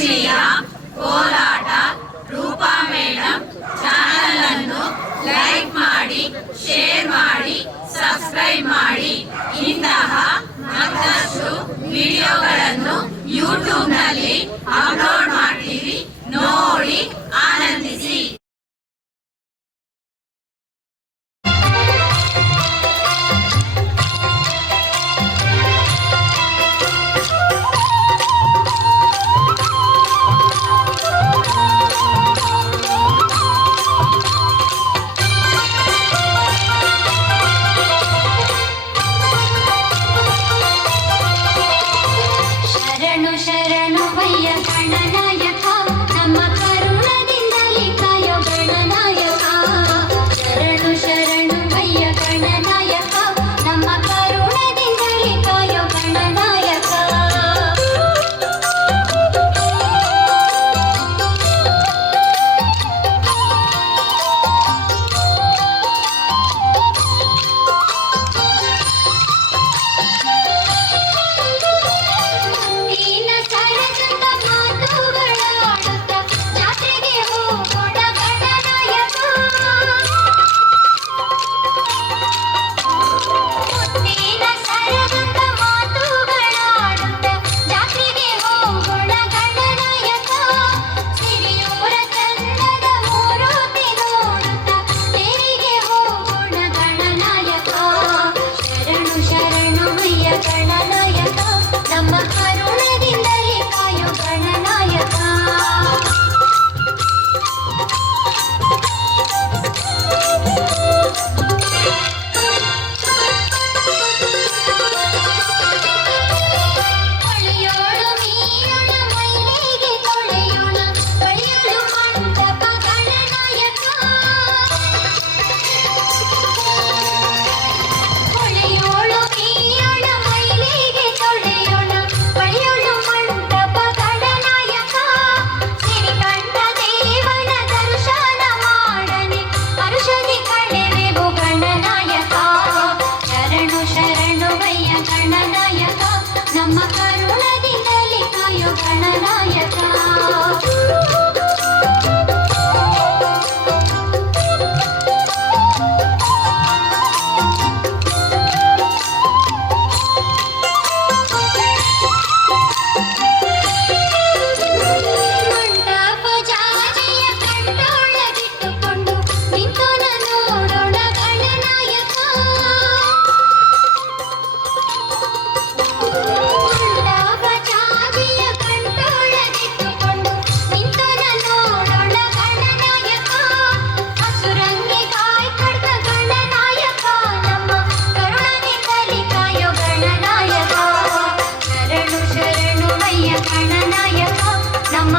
ಶ್ರೀರಾಮ್ ಕೋಲಾಟ Roopa madam channel ಅನ್ನು like ಮಾಡಿ, ಶೇರ್ ಮಾಡಿ, ಸಬ್ಸ್ಕ್ರೈಬ್ ಮಾಡಿ. ಇಂತಹ ಮತ್ತಷ್ಟು ವಿಡಿಯೋಗಳನ್ನು ಯೂಟ್ಯೂಬ್ನಲ್ಲಿ ಅಪ್ಲೋಡ್ ಮಾಡ್ತೀವಿ, ನೋಡಿ ಆನಂದಿಸಿ. ಶರಣು ವಯ್ಯ ಗಣನಾಯಕ ನಮ್ಮ ಕರುಣದಿಂದಲೇ ಕಾಯೋ ಗಣನಾಯಕ. ಶರಣು ವಯ್ಯ ಗಣನಾಯಕ ನಮ್ಮ ಕರುಣದಿಂದಲೇ ಕಾಯೋ ಗಣನಾಯಕ. ನಮ್ಮ ಕರುಣದಿಂದಲೇ ಕಾಯೋ ಗಣನಾಯಕ. ಹೊಳೆಯೋಳು ಮೀಯೋಳ ಮೈಲಿಗೆ ತೊಳೆಯೋಣ, ಬಳಿಯಲು ಮಂಟಪ ಗಣನಾಯಕ. ಹೊಳೆಯೋಳು ಮೀಯೋಳ ಮೈಲಿಗೆ ತೊಳೆಯೋಣ, ಬಳಿಯಲು ಮಂಟಪ ಗಣನಾಯಕ. ಸಿರಿಕಂಠ ದೇವನ ದರ್ಶನ ಮಾಡನೆ ಹರುಷದಿ ಕಳೆವೆವು ಗಣನಾಯಕ. ಶರಣು ವಯ್ಯ ಗಣನಾಯಕ ನಮ್ಮ ಕರುಣದಿಂದಲೇ ಕಾಯೋ ಗಣನಾಯಕ. ಮಂಟಪ ಜಾಜಿಯ ಕಂಡೊಳಗಿಟ್ಟುಕೊಂಡು ನಿಂತೋನ ನೋಡೋಣ ಗಣನಾಯಕ. ಮಂಟಪ ಜಾಜಿಯ ಕಂಡೊಳಗಿಟ್ಟುಕೊಂಡು ನಿಂತೋನ ನೋಡೋಣ ಗಣನಾಯಕ. ಹಸುರಂಗಿ ಕಾಯ್ ಕಡ್ದ ಗಣನಾಯಕ ನಮ್ಮ ಕರುಣದಿಂದಲೇ ಕಾಯೋ ಗಣನಾಯಕ. ಶರಣು ವಯ್ಯ ಗಣನಾಯಕ ನಮ್ಮ